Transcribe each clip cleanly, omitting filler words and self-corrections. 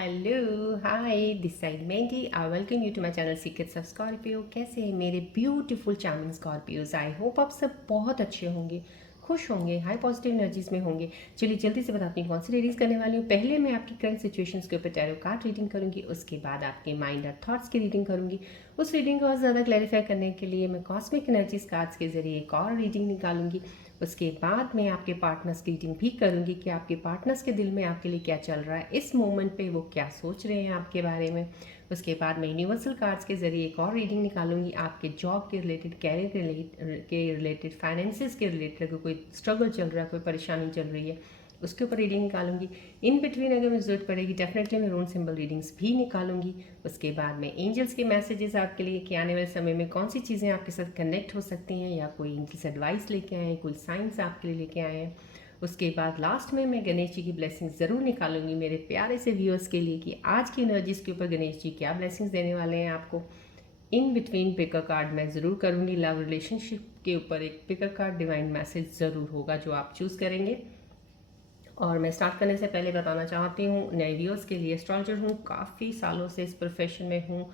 Hello hi this side मेंटी I welcome you to my channel secrets of Scorpio. कैसे हैं मेरे beautiful charming Scorpios? I hope आप सब बहुत अच्छे होंगे, खुश होंगे, हाई पॉजिटिव एनर्जीज में होंगे। चलिए जल्दी से बताती हूँ कौन सी रीडिंग्स करने वाली हूँ। पहले मैं आपकी करंट सिचुएशंस के ऊपर टैरो कार्ड रीडिंग करूँगी, उसके बाद आपके माइंड और थॉट्स की रीडिंग करूँगी। उस रीडिंग को और ज़्यादा क्लैरिफाई करने के लिए मैं कॉस्मिक एनर्जीज कार्ड्स के जरिए एक और रीडिंग निकालूंगी। उसके बाद मैं आपके पार्टनर्स की रीडिंग भी करूंगी कि आपके पार्टनर्स के दिल में आपके लिए क्या चल रहा है, इस मोमेंट पे वो क्या सोच रहे हैं आपके बारे में। उसके बाद मैं यूनिवर्सल कार्ड्स के जरिए एक और रीडिंग निकालूंगी आपके जॉब के रिलेटेड, कैरियर के रिलेटेड, फाइनेंसिस के रिलेटेड। अगर कोई स्ट्रगल चल रहा है, कोई परेशानी चल रही है, उसके ऊपर रीडिंग निकालूंगी। इन बिटवीन अगर मुझे जरूरत पड़ेगी डेफिनेटली मैं रून सिंबल रीडिंग्स भी निकालूंगी। उसके बाद मैं एंजल्स के मैसेजेस आपके लिए कि आने वाले समय में कौन सी चीज़ें आपके साथ कनेक्ट हो सकती हैं, या कोई एंजल्स एडवाइस लेके आए हैं, कोई साइंस आपके लिए लेके आए हैं। उसके बाद लास्ट में मैं गणेश जी की ब्लेसिंग्स ज़रूर निकालूंगी मेरे प्यारे से व्यूअर्स के लिए कि आज की एनर्जीज के ऊपर गणेश जी क्या ब्लेसिंग्स देने वाले हैं आपको। इन बिटवीन पिकर कार्ड मैं ज़रूर करूँगी। लव रिलेशनशिप के ऊपर एक पिकर कार्ड डिवाइन मैसेज ज़रूर होगा जो आप चूज़ करेंगे। और मैं स्टार्ट करने से पहले बताना चाहती हूँ नए व्यूअर्स के लिए, एस्ट्रोलॉजर हूँ, काफ़ी सालों से इस प्रोफेशन में हूँ,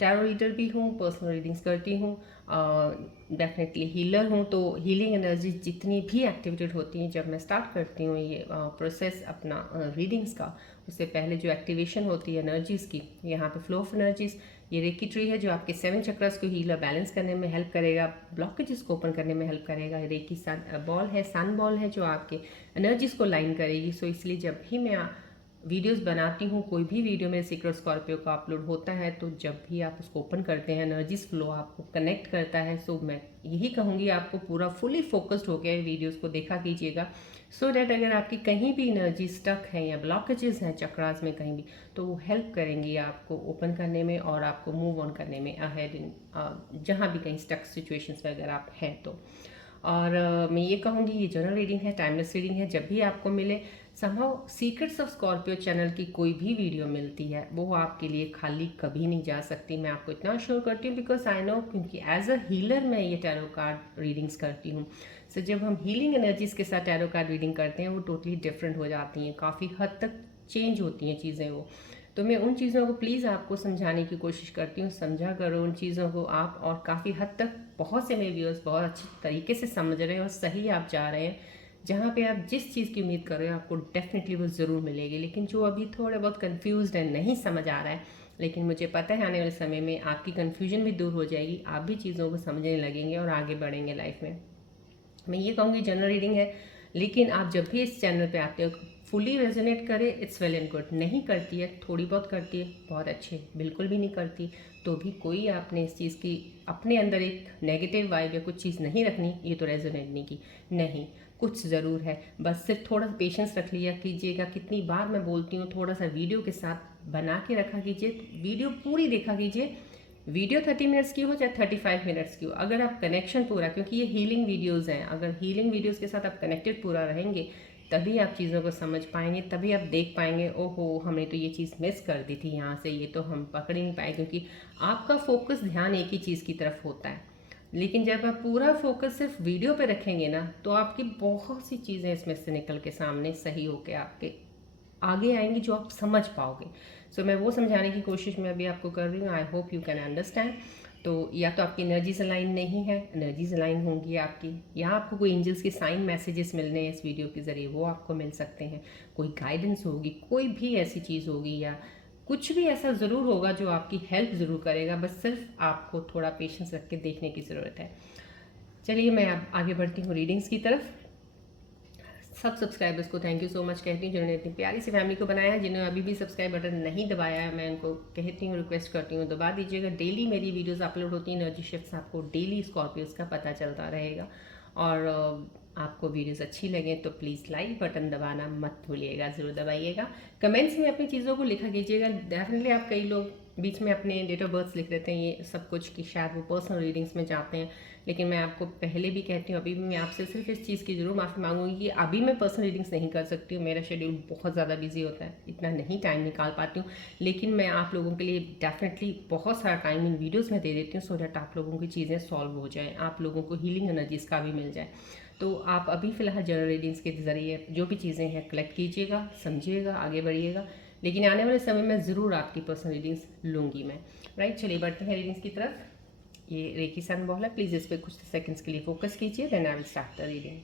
टैरो रीडर भी हूँ, पर्सनल रीडिंग्स करती हूँ, डेफिनेटली हीलर हूँ। तो हीलिंग एनर्जी जितनी भी एक्टिवेटेड होती हैं जब मैं स्टार्ट करती हूँ ये प्रोसेस अपना रीडिंग्स का, उससे पहले जो एक्टिवेशन होती है एनर्जीज़ की, यहाँ पे फ्लो ऑफ एनर्जीज़, ये रेकी ट्री है जो आपके 7 चक्रस को हील और बैलेंस करने में हेल्प करेगा, ब्लॉकेजेस को ओपन करने में हेल्प करेगा। रेकी सन बॉल है, सन बॉल है जो आपके एनर्जीज़ को लाइन करेगी। सो इसलिए जब भी मैं वीडियोस बनाती हूँ, कोई भी वीडियो मेरे सीक्रेट स्कॉर्पियो का अपलोड होता है, तो जब भी आप उसको ओपन करते हैं एनर्जीज फ्लो आपको कनेक्ट करता है। सो मैं यही कहूँगी आपको पूरा फुली फोकस्ड होकर वीडियोस को देखा कीजिएगा, सो डैट अगर आपकी कहीं भी एनर्जी स्टक है या ब्लॉकेजेस हैं चक्रास में कहीं भी, तो वो हेल्प करेंगी आपको ओपन करने में और आपको मूव ऑन करने में अहेड इन जहाँ भी कहीं स्टक सिचुएशंस में अगर आप हैं तो। और मैं ये कहूँगी ये जनरल रीडिंग है, टाइमलेस रीडिंग है। जब भी आपको मिले somehow secrets of Scorpio channel की कोई भी वीडियो मिलती है वो आपके लिए खाली कभी नहीं जा सकती, मैं आपको इतना श्योर करती हूँ, बिकॉज आई नो, क्योंकि एज अ हीलर मैं ये टैरो कार्ड रीडिंग्स करती हूँ। सो जब हम हीलिंग एनर्जीज के साथ टैरो कार्ड रीडिंग करते हैं वो टोटली डिफरेंट हो जाती हैं, काफ़ी हद तक चेंज होती हैं चीज़ें वो। तो मैं उन चीज़ों को प्लीज़ आपको समझाने की कोशिश करती हूँ, समझा करो उन चीज़ों को आप, और काफ़ी हद तक बहुत से मेरे व्यूअर्स बहुत अच्छी तरीके से समझ रहे हैं और सही आप जा रहे हैं। जहाँ पे आप जिस चीज़ की उम्मीद कर रहे हो आपको डेफिनेटली वो ज़रूर मिलेगी। लेकिन जो अभी थोड़े बहुत कंफ्यूज्ड है, नहीं समझ आ रहा है, लेकिन मुझे पता है आने वाले समय में आपकी कन्फ्यूजन भी दूर हो जाएगी, आप भी चीज़ों को समझने लगेंगे और आगे बढ़ेंगे लाइफ में। मैं ये कहूँगी जनरल रीडिंग है, लेकिन आप जब भी इस चैनल पे आते हो फुली रेजोनेट करे इट्स वेल एंड गुड। नहीं करती है, थोड़ी बहुत करती है, बहुत अच्छे, बिल्कुल भी नहीं करती तो भी कोई आपने इस चीज़ की अपने अंदर एक नेगेटिव वाइब या कुछ चीज़ नहीं रखनी, ये तो रेजोनेट नहीं की, नहीं कुछ ज़रूर है। बस सिर्फ थोड़ा पेशेंस रख लिया कीजिएगा। कितनी बार मैं बोलती हूँ थोड़ा सा वीडियो के साथ बना के रखा कीजिए, वीडियो पूरी देखा कीजिए। वीडियो 30 मिनट्स की हो चाहे 35 मिनट्स की हो, अगर आप कनेक्शन पूरा, क्योंकि ये हीलिंग वीडियोज़ हैं, अगर हीलिंग वीडियोज़ के साथ आप कनेक्टेड पूरा रहेंगे तभी आप चीज़ों को समझ पाएंगे, तभी आप देख पाएंगे ओहो हमने तो ये चीज़ मिस कर दी थी यहाँ से, ये तो हम पकड़ ही नहीं पाए, क्योंकि आपका फोकस ध्यान एक ही चीज़ की तरफ होता है। लेकिन जब आप पूरा फोकस सिर्फ वीडियो पे रखेंगे ना, तो आपकी बहुत सी चीज़ें इसमें से निकल के सामने सही होके आपके आगे आएंगी जो आप समझ पाओगे। सो मैं वो समझाने की कोशिश मैं अभी आपको कर रही हूँ। I hope you can understand. तो या तो आपकी एनर्जीज अलाइन नहीं है, एनर्जीज अलाइन होंगी आपकी, या आपको कोई एंजल्स के साइन मैसेजेस मिलने हैं इस वीडियो के ज़रिए, वो आपको मिल सकते हैं, कोई गाइडेंस होगी, कोई भी ऐसी चीज़ होगी, या कुछ भी ऐसा ज़रूर होगा जो आपकी हेल्प ज़रूर करेगा। बस सिर्फ आपको थोड़ा पेशेंस रख के देखने की ज़रूरत है। चलिए मैं अब आगे बढ़ती हूँ रीडिंग्स की तरफ। सब सब्सक्राइबर्स को थैंक यू सो मच कहती हूँ जिन्होंने इतनी प्यारी सी फैमिली को बनाया है। जिन्होंने अभी भी सब्सक्राइब बटन नहीं दबाया है, मैं उनको कहती हूँ, रिक्वेस्ट करती हूँ दबा दीजिएगा। डेली मेरी वीडियोस अपलोड होती हैं, एनर्जी शिफ्ट्स आपको डेली स्कॉर्पियोस का पता चलता रहेगा। और आपको वीडियोस अच्छी लगे तो प्लीज़ लाइक बटन दबाना मत भूलिएगा, ज़रूर दबाइएगा। कमेंट्स में अपनी चीज़ों को लिखा कीजिएगा। डेफिनेटली आप कई लोग बीच में अपने डेट ऑफ बर्थ लिख देते हैं ये सब कुछ कि शायद वो पर्सनल रीडिंग्स में जाते हैं, लेकिन मैं आपको पहले भी कहती हूँ, अभी भी मैं आपसे सिर्फ इस चीज़ की ज़रूर माफ़ी मांगूंगी कि अभी मैं पर्सनल रीडिंग्स नहीं कर सकती हूँ, मेरा शेड्यूल बहुत ज़्यादा बिजी होता है, इतना नहीं टाइम निकाल पाती हूँ। लेकिन मैं आप लोगों के लिए डेफिनेटली बहुत सारा टाइम इन वीडियोज़ में दे देती हूँ, सो दैट आप लोगों की चीज़ें सॉल्व हो जाएँ, आप लोगों को हीलिंग एनर्जीज़ का भी मिल जाए। तो आप अभी फ़िलहाल जनरल रीडिंग्स के ज़रिए जो भी चीज़ें हैं कलेक्ट कीजिएगा, समझिएगा, आगे बढ़िएगा। लेकिन आने वाले समय में ज़रूर आपकी पर्सनल रीडिंग्स लूँगी मैं। राइट, चलिए बढ़ते हैं रीडिंग्स की तरफ। ये रेकी सन बॉल है, प्लीज़ इस पर कुछ सेकंड्स के लिए फोकस कीजिए, then I will start the reading.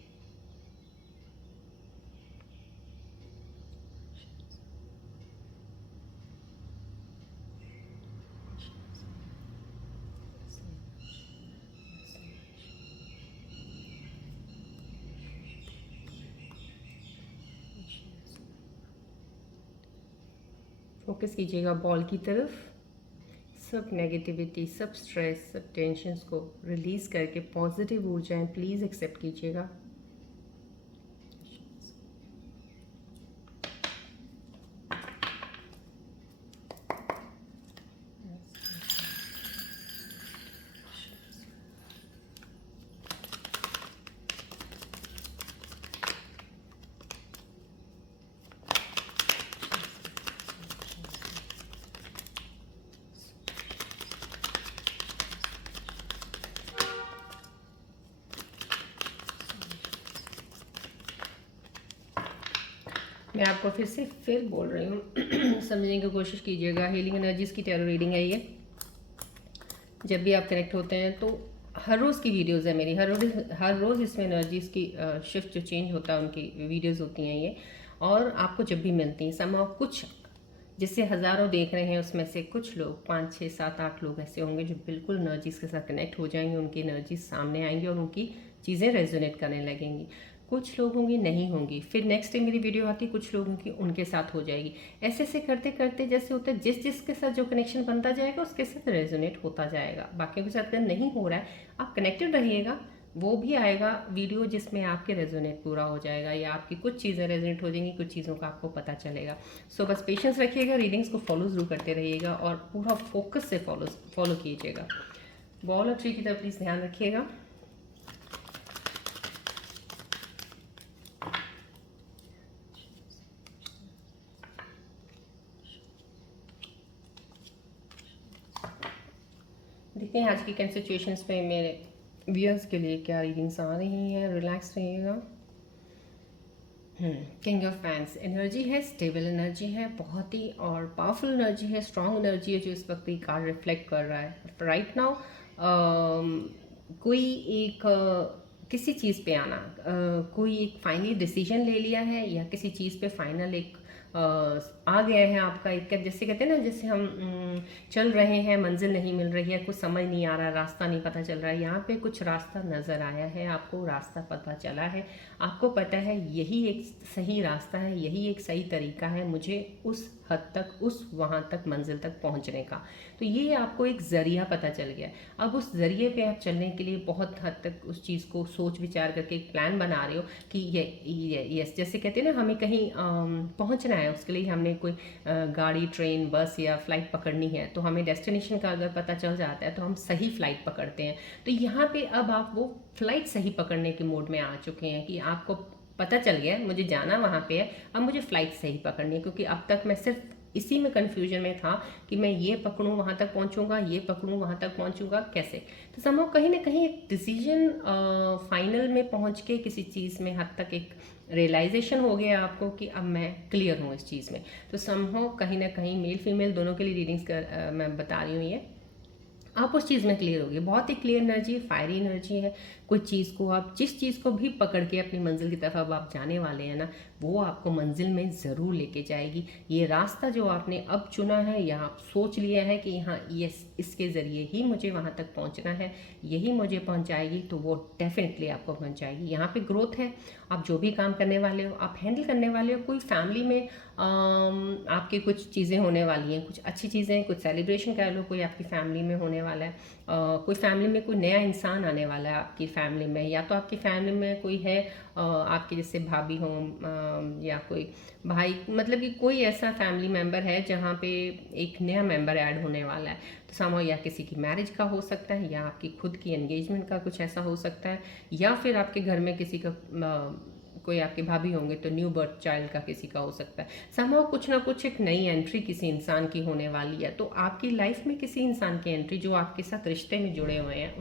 Focus कीजिएगा बॉल की तरफ। सब नेगेटिविटी, सब स्ट्रेस, सब टेंशन्स को रिलीज़ करके पॉजिटिव ऊर्जाएं प्लीज़ एक्सेप्ट कीजिएगा। मैं आपको फिर बोल रही हूँ समझने की कोशिश कीजिएगा। हीलिंग एनर्जीज़ की टैरो रीडिंग है ये। जब भी आप कनेक्ट होते हैं तो हर रोज़ की वीडियोस है मेरी, हर रोज़ इसमें एनर्जीज़ की शिफ्ट जो चेंज होता है उनकी वीडियोस होती हैं ये। और आपको जब भी मिलती हैं समाव कुछ, जिससे हज़ारों देख रहे हैं उसमें से कुछ लोग 5 6 7 8 लोग ऐसे होंगे जो बिल्कुल एनर्जीज़ के साथ कनेक्ट हो जाएंगे, उनकी एनर्जीज सामने आएंगी और उनकी चीज़ें रेजोनेट करने लगेंगी। कुछ लोग होंगे नहीं होंगी, फिर नेक्स्ट टाइम मेरी वीडियो आती कुछ लोगों की उनके साथ हो जाएगी। ऐसे ऐसे करते करते जैसे होता है जिस जिसके साथ जो कनेक्शन बनता जाएगा उसके साथ रेजोनेट होता जाएगा। बाकियों के साथ अगर नहीं हो रहा है आप कनेक्टेड रहिएगा, वो भी आएगा वीडियो जिसमें आपके रेजोनेट पूरा हो जाएगा या आपकी कुछ चीज़ें रेजोनेट हो जाएंगी, कुछ चीज़ों का आपको पता चलेगा। सो बस पेशेंस रखिएगा, रीडिंग्स को फॉलो जरूर करते रहिएगा और पूरा फोकस से फॉलो कीजिएगा। बॉल और ट्री की तरफ प्लीज़ ध्यान रखिएगा। देखते हैं आज की कैन सिचुएशंस में मेरे व्यूअर्स के लिए क्या रीडिंग्स आ रही हैं। रिलैक्स रहिएगा। किंग ऑफ फैंस एनर्जी है, स्टेबल एनर्जी है, बहुत ही और पावरफुल एनर्जी है, स्ट्रॉन्ग एनर्जी है जो इस वक्त ये कार्ड रिफ्लेक्ट कर रहा है राइट नाउ। कोई एक किसी चीज़ पे आना, कोई एक फाइनल डिसीजन ले लिया है या किसी चीज़ पे फाइनल एक आ गया है आपका एक, जैसे कहते हैं ना, जैसे हम चल रहे हैं, मंजिल नहीं मिल रही है, कुछ समझ नहीं आ रहा, रास्ता नहीं पता चल रहा है, यहाँ पे कुछ रास्ता नज़र आया है, आपको रास्ता पता चला है, आपको पता है यही एक सही रास्ता है, यही एक सही तरीका है मुझे उस हद तक, उस वहाँ तक मंजिल तक पहुँचने का। तो ये आपको एक ज़रिया पता चल गया। अब उस ज़रिए पे आप चलने के लिए बहुत हद तक उस चीज़ को सोच विचार करके एक प्लान बना रहे हो कि ये यस, जैसे कहते हैं ना हमें कहीं पहुँचना है, उसके लिए हमने कोई गाड़ी, ट्रेन, बस या फ़्लाइट पकड़नी है, तो हमें डेस्टिनेशन का अगर पता चल जाता है तो हम सही फ़्लाइट पकड़ते हैं। तो यहाँ पे अब आप वो फ़्लाइट सही पकड़ने के मोड में आ चुके हैं कि आपको पता चल गया मुझे जाना वहाँ पे है, अब मुझे फ़्लाइट सही पकड़नी है, क्योंकि अब तक मैं सिर्फ इसी में कन्फ्यूजन में था कि मैं ये पकड़ूँ वहाँ तक पहुँचूँगा, ये पकड़ूँ वहाँ तक पहुँचूँगा कैसे। तो समझो कहीं ना कहीं एक डिसीजन फाइनल में पहुँच के किसी चीज़ में हद तक एक रियलाइजेशन हो गया आपको कि अब मैं क्लियर हूँ इस चीज़ में। तो समझो कहीं ना कहीं मेल फीमेल दोनों के लिए रीडिंग्स मैं बता रही हूँ ये, आप उस चीज़ में क्लियर होगी। बहुत ही क्लियर एनर्जी, फायरी एनर्जी है। कोई चीज़ को आप जिस चीज़ को भी पकड़ के अपनी मंजिल की तरफ अब आप जाने वाले हैं ना, वो आपको मंजिल में ज़रूर लेके जाएगी। ये रास्ता जो आपने अब चुना है या आप सोच लिया है कि यहाँ ये इसके ज़रिए ही मुझे वहाँ तक पहुँचना है, यही मुझे पहुँचाएगी, तो वो डेफिनेटली आपको पहुँचाएगी। यहाँ पे ग्रोथ है, आप जो भी काम करने वाले हो, आप हैंडल करने वाले हो। कोई फैमिली में आपकी कुछ चीज़ें होने वाली हैं, कुछ अच्छी चीज़ें, कुछ सेलिब्रेशन कह लो, कोई आपकी फैमिली में होने वाला है। कोई फैमिली में कोई नया इंसान आने वाला है आपकी फैमिली में, या तो आपकी फैमिली में कोई है आपके जैसे भाभी हों या कोई भाई, मतलब कि कोई ऐसा फैमिली मेम्बर है जहाँ पे एक नया मेम्बर ऐड होने वाला है। तो समझो या किसी की मैरिज का हो सकता है, या आपकी खुद की एंगेजमेंट का कुछ ऐसा हो सकता है, या फिर आपके घर में किसी का कोई आपके भाभी होंगे तो न्यू बर्थ चाइल्ड का किसी का हो सकता है। समहाउ कुछ ना कुछ एक नई एंट्री किसी इंसान की होने वाली है। तो आपकी लाइफ में किसी इंसान की एंट्री जो आपके साथ रिश्ते में जुड़े हुए हैं,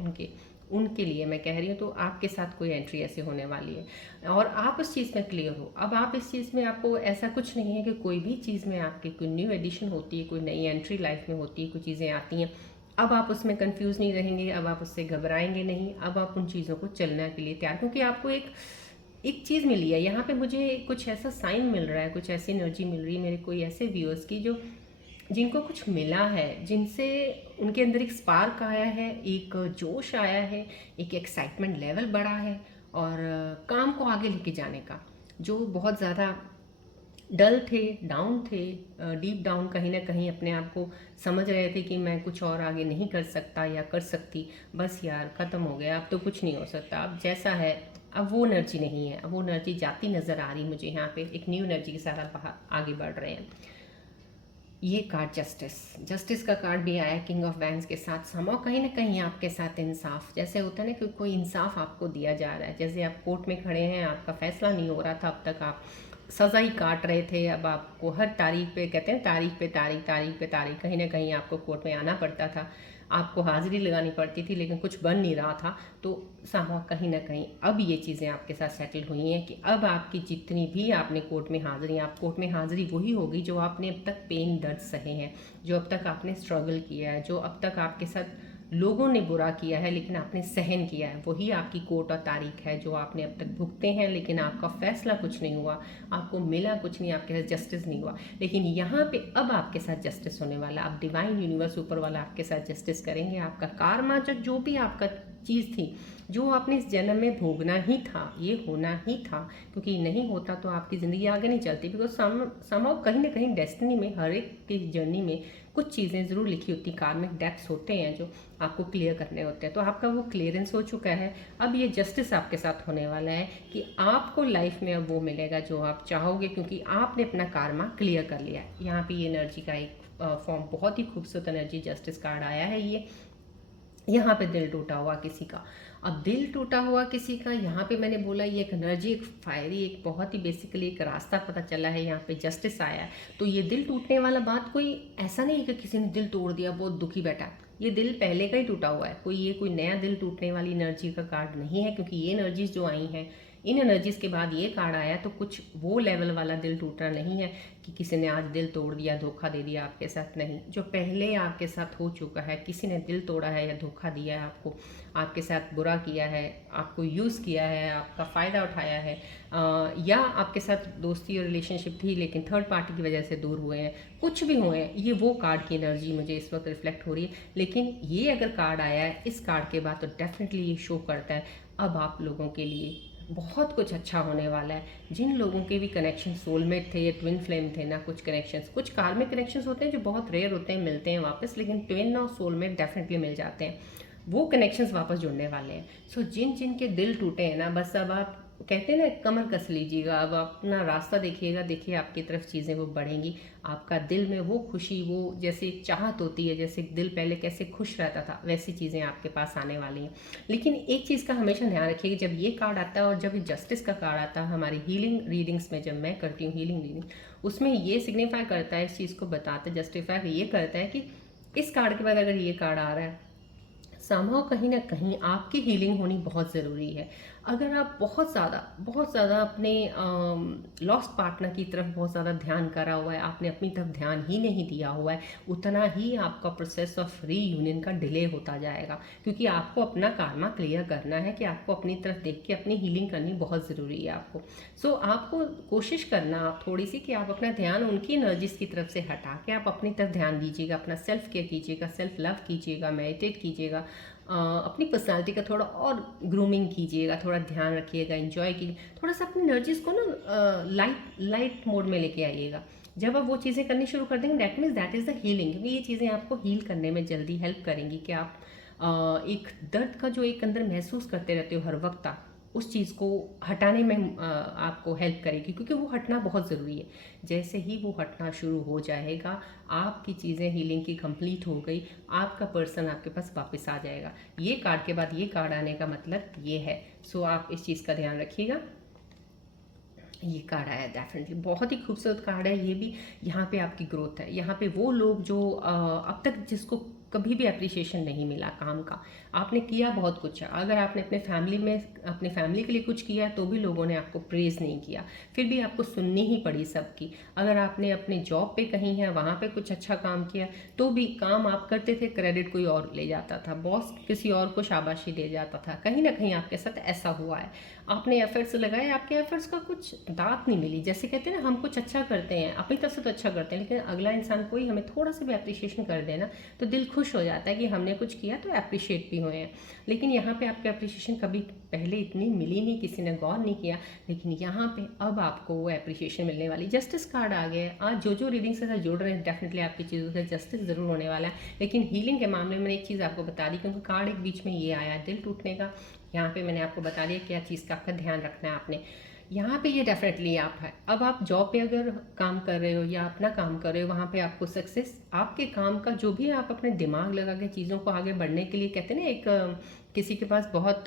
उनके लिए मैं कह रही हूँ। तो आपके साथ कोई एंट्री ऐसे होने वाली है और आप उस चीज़ में क्लियर हो। अब आप इस चीज़ में, आपको ऐसा कुछ नहीं है कि कोई भी चीज़ में आपकी कोई न्यू एडिशन होती है, कोई नई एंट्री लाइफ में होती है, कुछ चीज़ें आती हैं, अब आप उसमें कंफ्यूज नहीं रहेंगे, अब आप उससे घबराएंगे नहीं, अब आप उन चीज़ों को चलने के लिए तैयार, क्योंकि आपको एक एक चीज़ मिली है यहाँ पे। मुझे कुछ ऐसा साइन मिल रहा है, कुछ ऐसी एनर्जी मिल रही है मेरे कोई ऐसे व्यूअर्स की जो जिनको कुछ मिला है, जिनसे उनके अंदर एक स्पार्क आया है, एक जोश आया है, एक एक्साइटमेंट लेवल बढ़ा है और काम को आगे लेके जाने का, जो बहुत ज़्यादा डल थे, डाउन थे, डीप डाउन कहीं ना कहीं अपने आप को समझ रहे थे कि मैं कुछ और आगे नहीं कर सकता या कर सकती, बस यार ख़त्म हो गया, अब तो कुछ नहीं हो सकता, अब जैसा है। अब वो एनर्जी नहीं है, अब वो एनर्जी जाती नज़र आ रही मुझे यहाँ पे। एक न्यू एनर्जी के साथ आप आगे बढ़ रहे हैं। ये कार्ड जस्टिस, जस्टिस का कार्ड भी आया किंग ऑफ वैंड्स के साथ। समाओ कहीं ना कहीं आपके साथ इंसाफ, जैसे होता है ना कि कोई इंसाफ आपको दिया जा रहा है, जैसे आप कोर्ट में खड़े हैं, आपका फैसला नहीं हो रहा था, अब तक आप सज़ा ही काट रहे थे, अब आपको हर तारीख पे, कहते हैं तारीख पे तारीख, तारीख पे तारीख, कहीं ना कहीं आपको कोर्ट में आना पड़ता था, आपको हाजिरी लगानी पड़ती थी, लेकिन कुछ बन नहीं रहा था। तो सामा कहीं ना कहीं अब ये चीज़ें आपके साथ सेटल हुई हैं कि अब आपकी जितनी भी आपने कोर्ट में हाजिरी, आप कोर्ट में हाजिरी वही होगी जो आपने अब तक पेन दर्द सहे हैं, जो अब तक आपने स्ट्रगल किया है, जो अब तक आपके साथ लोगों ने बुरा किया है लेकिन आपने सहन किया है, वही आपकी कोर्ट और तारीख है जो आपने अब तक भुगते हैं, लेकिन आपका फैसला कुछ नहीं हुआ, आपको मिला कुछ नहीं, आपके साथ जस्टिस नहीं हुआ। लेकिन यहाँ पे अब आपके साथ जस्टिस होने वाला, अब डिवाइन यूनिवर्स ऊपर वाला आपके साथ जस्टिस करेंगे। आपका कार्मा, जो भी आपका चीज़ थी, जो आपने इस जन्म में भोगना ही था, ये होना ही था, क्योंकि नहीं होता तो आपकी ज़िंदगी आगे नहीं चलती। बिकॉज समहाउ कहीं ना कहीं डेस्टिनी में, हर एक की जर्नी में कुछ चीज़ें ज़रूर लिखी होती, कार्मिक डेप्थ्स होते हैं जो आपको क्लियर करने होते हैं। तो आपका वो क्लियरेंस हो चुका है। अब ये जस्टिस आपके साथ होने वाला है कि आपको लाइफ में अब वो मिलेगा जो आप चाहोगे, क्योंकि आपने अपना कार्मा क्लियर कर लिया है। यहाँ पे ये एनर्जी का एक फॉर्म, बहुत ही खूबसूरत एनर्जी जस्टिस कार्ड आया है। ये यहाँ पे दिल टूटा हुआ किसी का, अब दिल टूटा हुआ किसी का, यहाँ पे मैंने बोला ये एक एनर्जी, एक फायरी, एक बहुत ही बेसिकली एक रास्ता पता चला है, यहाँ पे जस्टिस आया है। तो ये दिल टूटने वाला बात कोई ऐसा नहीं है कि किसी ने दिल तोड़ दिया, बहुत दुखी बैठा, ये दिल पहले का ही टूटा हुआ है, कोई नया दिल टूटने वाली एनर्जी का कार्ड नहीं है। क्योंकि ये एनर्जीज जो आई हैं, इन एनर्जीज के बाद ये कार्ड आया, तो कुछ वो लेवल वाला दिल टूटना नहीं है कि किसी ने आज दिल तोड़ दिया, धोखा दे दिया आपके साथ, नहीं। जो पहले आपके साथ हो चुका है, किसी ने दिल तोड़ा है या धोखा दिया है आपको, आपके साथ बुरा किया है, आपको यूज़ किया है, आपका फ़ायदा उठाया है, या आपके साथ दोस्ती और रिलेशनशिप थी लेकिन थर्ड पार्टी की वजह से दूर हुए हैं, कुछ भी हुए हैं, ये वो कार्ड की एनर्जी मुझे इस वक्त रिफ्लेक्ट हो रही है। लेकिन ये अगर कार्ड आया है इस कार्ड के बाद, तो डेफिनेटली ये शो करता है अब आप लोगों के लिए बहुत कुछ अच्छा होने वाला है। जिन लोगों के भी कनेक्शन सोलमेट थे या ट्विन फ्लेम थे ना, कुछ कार्मिक कनेक्शंस होते हैं जो बहुत रेयर होते हैं, मिलते हैं वापस, लेकिन ट्विन और सोलमेट डेफिनेटली मिल जाते हैं, वो कनेक्शंस वापस जुड़ने वाले हैं। सो जिन जिन के दिल टूटे हैं ना, बस अब आप कहते हैं ना कमर कस लीजिएगा, अब अपना रास्ता देखिएगा, देखिए आपकी तरफ चीज़ें वो बढ़ेंगी। आपका दिल में वो खुशी, वो जैसे एक चाहत होती है, जैसे दिल पहले कैसे खुश रहता था, वैसी चीज़ें आपके पास आने वाली हैं। लेकिन एक चीज़ का हमेशा ध्यान रखिएगा, जब ये कार्ड आता है और जब जस्टिस का कार्ड आता है हमारी हीलिंग रीडिंग्स में, जब मैं करती हूँ हीलिंग रीडिंग, उसमें ये सिग्निफाई करता है, इस चीज़ को बताता है, जस्टिफाई ये करता है कि इस कार्ड के बाद अगर ये कार्ड आ रहा है, समहाउ कहीं ना कहीं आपकी हीलिंग होनी बहुत ज़रूरी है। अगर आप बहुत ज़्यादा अपने लॉस्ट पार्टनर की तरफ बहुत ज़्यादा ध्यान करा हुआ है, आपने अपनी तरफ ध्यान ही नहीं दिया हुआ है, उतना ही आपका प्रोसेस ऑफ रीयूनियन का डिले होता जाएगा। क्योंकि आपको अपना कार्मा क्लियर करना है कि आपको अपनी तरफ देख के अपनी हीलिंग करनी बहुत ज़रूरी है आपको। सो आपको कोशिश करना आप थोड़ी सी कि आप अपना ध्यान उनकी एनर्जीज की तरफ से हटा के आप अपनी तरफ ध्यान दीजिएगा, अपना सेल्फ केयर कीजिएगा, सेल्फ लव कीजिएगा, मेडिटेट कीजिएगा, अपनी पर्सनालिटी का थोड़ा और ग्रूमिंग कीजिएगा, थोड़ा ध्यान रखिएगा, एंजॉय कीजिए, थोड़ा सा अपनी एनर्जीज को ना लाइट मोड में लेके आइएगा। जब आप वो चीज़ें करनी शुरू कर देंगे, that means that is the healing, क्योंकि ये चीज़ें आपको हील करने में जल्दी हेल्प करेंगी कि आप एक दर्द का जो एक अंदर महसूस करते रहते हो हर वक्त, आप उस चीज़ को हटाने में आपको हेल्प करेगी, क्योंकि वो हटना बहुत ज़रूरी है। जैसे ही वो हटना शुरू हो जाएगा, आपकी चीज़ें हीलिंग की कंप्लीट हो गई, आपका पर्सन आपके पास वापस आ जाएगा। ये कार्ड के बाद ये कार्ड आने का मतलब ये है। सो आप इस चीज़ का ध्यान रखिएगा। ये कार्ड आया डेफिनेटली बहुत ही खूबसूरत कार्ड है ये भी। यहाँ पे आपकी ग्रोथ है, यहाँ पे वो लोग जो अब तक जिसको कभी भी अप्रिशिएशन नहीं मिला काम का। आपने किया बहुत कुछ, अगर आपने अपने फैमिली में अपने फैमिली के लिए कुछ किया तो भी लोगों ने आपको प्रेज़ नहीं किया, फिर भी आपको सुननी ही पड़ी सबकी। अगर आपने अपने जॉब पे कहीं है वहाँ पे कुछ अच्छा काम किया तो भी काम आप करते थे, क्रेडिट कोई और ले जाता था, बॉस किसी और को शाबाशी दे जाता था। कहीं ना कहीं आपके साथ ऐसा हुआ है, आपने एफर्ट्स लगाए, आपके एफर्ट्स का कुछ दात नहीं मिली। जैसे कहते हैं ना, हम कुछ अच्छा करते हैं अपनी तरफ से तो अच्छा करते हैं, लेकिन अगला इंसान कोई हमें थोड़ा सा भी अप्रिशिएशन कर देना तो दिल खुश हो जाता है कि हमने कुछ किया तो अप्रिशिएट भी हुए हैं। लेकिन यहाँ पे आपके अप्रिशिएशन कभी पहले इतनी मिली नहीं, किसी ने गौर नहीं किया, लेकिन यहाँ पे अब आपको वो अप्रिशिएशन मिलने वाली। जस्टिस कार्ड आ गया है। आज जो रीडिंग से साथ जुड़ रहे हैं डेफिनेटली आपकी चीज़ों से जस्टिस ज़रूर होने वाला है। लेकिन हीलिंग के मामले में एक चीज़ आपको बता दी, क्योंकि कार्ड एक बीच में ये आया दिल टूटने का, यहाँ पे मैंने आपको बता दिया क्या चीज़ का आपका ध्यान रखना है आपने। यहाँ पे ये डेफिनेटली आप है, अब आप जॉब पे अगर काम कर रहे हो या अपना काम कर रहे हो, वहाँ पे आपको सक्सेस आपके काम का, जो भी आप अपने दिमाग लगा के चीज़ों को आगे बढ़ने के लिए, कहते हैं ना एक किसी के पास बहुत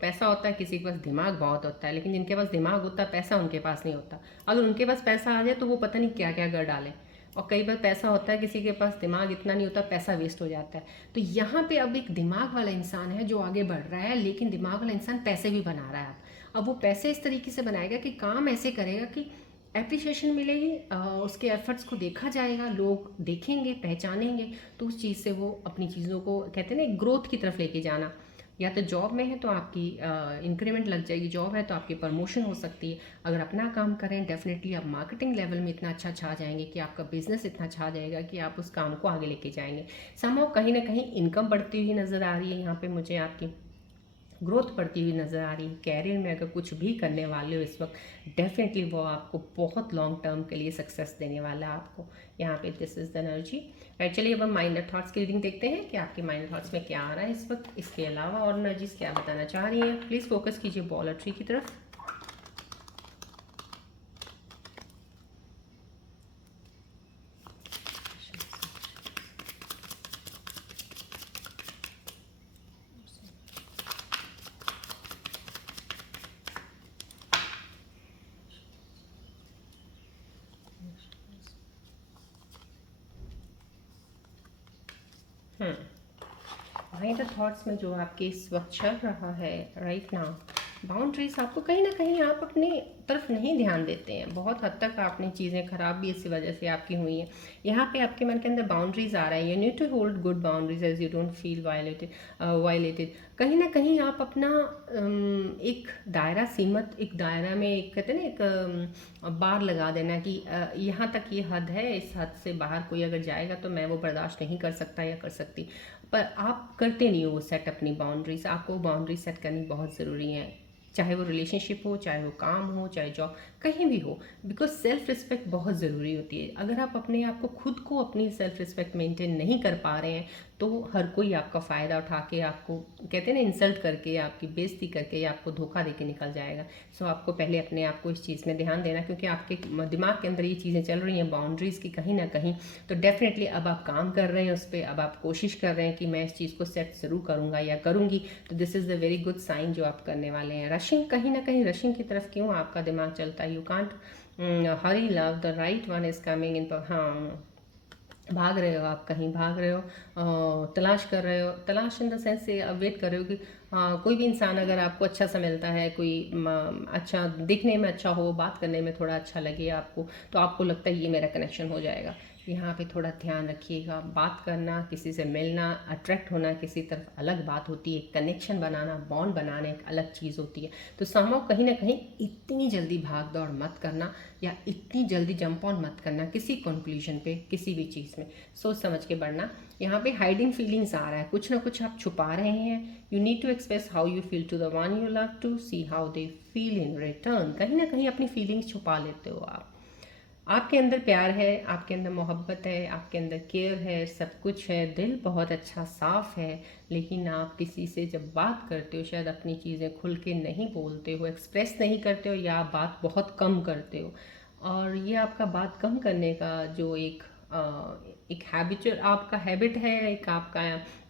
पैसा होता है, किसी के पास दिमाग बहुत होता है, लेकिन जिनके पास दिमाग होता है पैसा उनके पास नहीं होता। अगर उनके पास पैसा आ जाए तो वो पता नहीं क्या क्या कर डालें। और कई बार पैसा होता है, किसी के पास दिमाग इतना नहीं होता, पैसा वेस्ट हो जाता है। तो यहाँ पे अब एक दिमाग वाला इंसान है जो आगे बढ़ रहा है, लेकिन दिमाग वाला इंसान पैसे भी बना रहा है। अब वो पैसे इस तरीके से बनाएगा कि काम ऐसे करेगा कि एप्रिशिएशन मिलेगी, उसके एफर्ट्स को देखा जाएगा, लोग देखेंगे, पहचानेंगे, तो उस चीज़ से वो अपनी चीज़ों को, कहते हैं ना, ग्रोथ की तरफ लेके जाना। या तो जॉब में है तो आपकी इंक्रीमेंट लग जाएगी, जॉब है तो आपकी प्रमोशन हो सकती है। अगर अपना काम करें डेफिनेटली आप मार्केटिंग लेवल में इतना अच्छा छा जाएंगे कि आपका बिजनेस इतना छा जाएगा कि आप उस काम को आगे लेके जाएंगे। समहाउ कहीं ना कहीं इनकम बढ़ती हुई नज़र आ रही है, यहाँ पे मुझे आपकी ग्रोथ बढ़ती हुई नज़र आ रही है। कैरियर में अगर कुछ भी करने वाले हो इस वक्त, डेफिनेटली वो आपको बहुत लॉन्ग टर्म के लिए सक्सेस देने वाला है आपको। यहाँ पे this is the energy. Right, चलिए अब हम माइंड थॉट्स की रीडिंग देखते हैं कि आपके माइंड थॉट्स में क्या आ रहा है इस वक्त, इसके अलावा और एनर्जीज क्या बताना चाह रही हैं। प्लीज़ फोकस कीजिए बॉल और ट्री की तरफ। माइंड थॉट्स में जो आपके इस वक्त चल रहा है राइट नाउ, बाउंड्रीज, आपको कहीं ना कहीं आप अपनी तरफ नहीं ध्यान देते हैं। बहुत हद तक आपने चीज़ें खराब भी इसी वजह से आपकी हुई हैं। यहाँ पे आपके मन के अंदर बाउंड्रीज आ रहा है, you need to hold good boundaries as you don't feel violated. कहीं ना कहीं आप अपना एक दायरा सीमित, एक दायरा में एक, कहते हैं ना, एक बार लगा देना कि यहाँ तक ये हद है, इस हद से बाहर कोई अगर जाएगा तो मैं वो बर्दाश्त नहीं कर सकता या कर सकती। पर आप करते नहीं हो वो सेट अपनी बाउंड्रीज। आपको बाउंड्री सेट करनी बहुत ज़रूरी है, चाहे वो रिलेशनशिप हो, चाहे वो काम हो, चाहे जॉब, कहीं भी हो। बिकॉज सेल्फ रिस्पेक्ट बहुत ज़रूरी होती है। अगर आप अपने आप को, खुद को अपनी सेल्फ रिस्पेक्ट मेंटेन नहीं कर पा रहे हैं तो हर कोई आपका फ़ायदा उठा के, आपको कहते हैं ना, इंसल्ट करके, आपकी बेइज्जती करके या आपको धोखा दे के निकल जाएगा। सो आपको पहले अपने आप को इस चीज़ में ध्यान देना, क्योंकि आपके दिमाग के अंदर ये चीज़ें चल रही हैं बाउंड्रीज़ की कहीं ना कहीं। तो डेफिनेटली अब आप काम कर रहे हैं उस पर, अब आप कोशिश कर रहे हैं कि मैं इस चीज़ को सेट ज़रूर करूँगा या करूँगी। तो this is the very good sign जो आप करने वाले हैं। रशिंग, कहीं ना कहीं रशिंग की तरफ क्यों आपका दिमाग चलता है? You can't Hari love, the right one is coming in. हाँ, भाग रहे हो आप, कहीं भाग रहे हो, तलाश कर रहे हो, तलाश इन द सेंस से वेट कर रहे हो कि कोई भी इंसान अगर आपको अच्छा सा मिलता है, कोई अच्छा दिखने में अच्छा हो, बात करने में थोड़ा अच्छा लगे आपको, तो आपको लगता है ये मेरा कनेक्शन हो जाएगा। यहाँ पे थोड़ा ध्यान रखिएगा, बात करना, किसी से मिलना, अट्रैक्ट होना किसी तरफ अलग बात होती है, कनेक्शन बनाना, बॉन्ड बनाना एक अलग चीज़ होती है। तो समहाउ कहीं ना कहीं इतनी जल्दी भाग दौड़ मत करना, या इतनी जल्दी जंप ऑन मत करना किसी कंक्लूजन पे, किसी भी चीज़ में सोच समझ के बढ़ना। यहाँ पे हाइडिंग फीलिंग्स आ रहा है, कुछ ना कुछ आप छुपा रहे हैं। You need to express how you feel to the one you love, to see how they feel in return. कहीं ना कहीं अपनी फीलिंग्स छुपा लेते हो आप। आपके अंदर प्यार है, आपके अंदर मोहब्बत है, आपके अंदर केयर है, सब कुछ है, दिल बहुत अच्छा साफ है, लेकिन आप किसी से जब बात करते हो शायद अपनी चीज़ें खुल के नहीं बोलते हो, एक्सप्रेस नहीं करते हो, या बात बहुत कम करते हो। और ये आपका बात कम करने का जो एक एक हैबिचुअल आपका हैबिट है, एक आपका